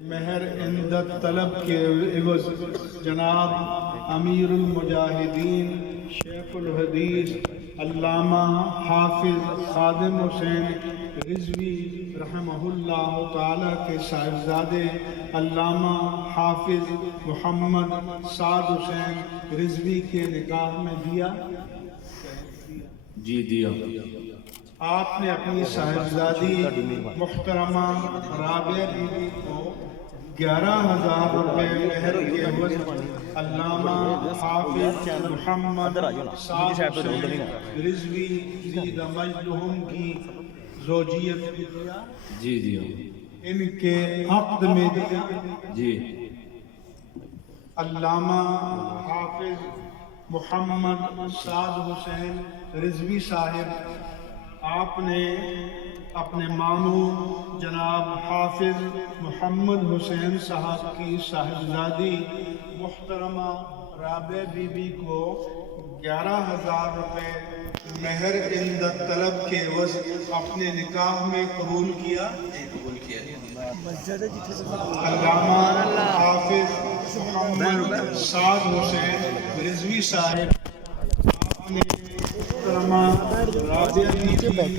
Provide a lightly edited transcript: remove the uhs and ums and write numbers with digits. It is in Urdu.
مہر عندت طلب کے عوض جناب امیر المجاہدین شیخ الحدیث علامہ حافظ خادم حسین رضوی رحمہ اللہ تعالیٰ کے صاحبزادے علامہ حافظ محمد سعد حسین رضوی کے نکاح میں دیا؟ جی دیا۔ آپ نے اپنی صاحبزادی محترمہ رابعہ بی بی کو 11,000 روپے مہر کے عوض علامہ حافظ محمد سعد حسین رضوی زید مجدہم کی زوجیت میں دیا؟ جی دیا۔ ان کے عقد میں دیا؟ جی۔ علامہ حافظ محمد سعد حسین رضوی صاحب، آپ نے اپنے ماموں جناب حافظ محمد حسین صاحب کی صاحبزادی محترمہ رابعہ بی بی کو 11,000 روپے مہر عندت طلب کے عوض اپنے نکاح میں قبول کیا؟ علامہ حافظ محمد سعد حسین رضوی صاحب، آپ نے محترمہ رابعہ بی بی